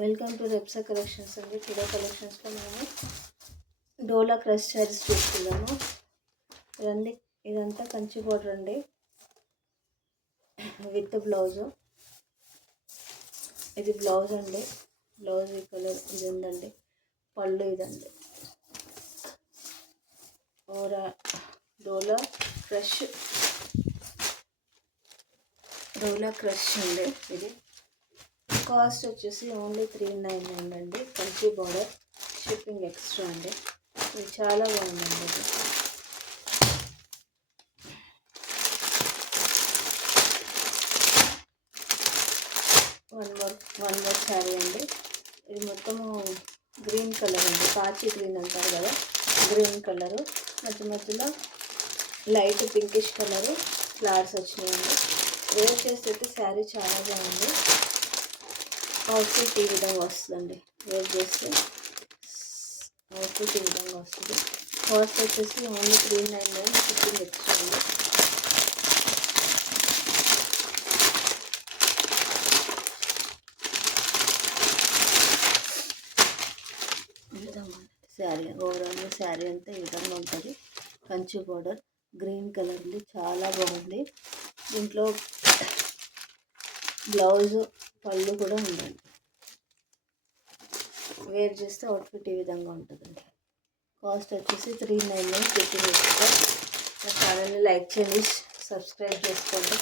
Welcome to రెప్సా collections అండి. Today కలెక్షన్స్లో మనము డోలా క్రష్ శారీస్ చూస్తున్నాము. రండి, ఇదంతా కంచి బోర్డర్ అండి విత్ బ్లౌజు. ఇది బ్లౌజ్ అండి. బ్లౌజ్ ఈ కలర్ ఇది ఉందండి. పళ్ళు ఇదండి. ఓరా డోలా క్రష్ అండి. ఇది కాస్ట్ వచ్చేసి ఓన్లీ 399 అండి. కంచి బోర్డర్, షిప్పింగ్ ఎక్స్ట్రా అండి. ఇది చాలా బాగుందండి. ఇది వన్ మోర్ శారీ అండి. ఇది మొత్తము గ్రీన్ కలర్ అండి. పాచి గ్రీన్ అంటారు కదా, గ్రీన్ కలరు. మధ్యలో లైట్ పింకిష్ కలరు ఫ్లవర్స్ వచ్చినాయండి. వేర్ చేస్తే శారీ చాలా బాగుంది. అవుట్ఫిట్ ఈ విధంగా వస్తుందండి. వేర్ చేస్తే అవుట్ఫిట్ ఈ విధంగా వస్తుంది. కాస్ట్ వచ్చేసి ఓన్లీ 399, షిప్పింగ్ ఎక్స్ట్రా అండి. ఈ విధంగా శారీ ఓవరాల్ శారీ అంతా ఈ విధంగా ఉంటుంది. కంచి బోర్డర్ గ్రీన్ కలర్ ఉంది, చాలా బాగుంది. దీంట్లో బ్లౌజ్ పళ్ళు కూడా ఉందండి. వేర్ చేస్తే అవుట్ఫిట్ ఈ విధంగా ఉంటుందండి. కాస్ట్ వచ్చేసి 399, షిప్పింగ్ ఎక్స్ట్రా. నా ఛానల్ని లైక్ చేయండి, సబ్స్క్రైబ్ చేసుకోండి.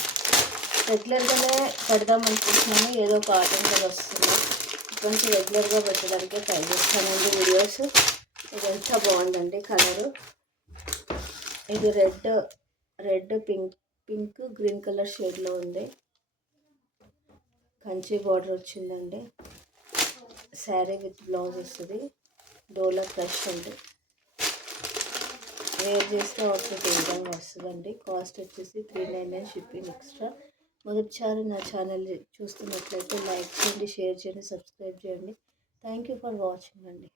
రెగ్యులర్గానే పెడదాం అనుకుంటున్నాను, ఏదో ఒక ఆటంకాలు వస్తున్నాయి. కొంచెం రెగ్యులర్గా పెట్టడానికే ట్రై చేస్తానండి వీడియోస్. ఇది ఎంత బాగుందండి కలరు. ఇది రెడ్ పింక్ గ్రీన్ కలర్ షేడ్లో ఉంది. కంచి బార్డర్ వచ్చిందండి. శారీ విత్ బ్లౌజ్ వస్తుంది. డోలా క్రష్ అండి. వేర్ చేస్తే అవుట్ఫిట్ ఈ విధంగా వస్తుందండి. కాస్ట్ వచ్చేసి 399, షిప్పింగ్ ఎక్స్ట్రా. మొదటిసారి నా ఛానల్ చూస్తున్నట్లయితే లైక్ చేయండి, షేర్ చేయండి, సబ్స్క్రైబ్ చేయండి. థ్యాంక్ యూ ఫర్ వాచింగ్ అండి.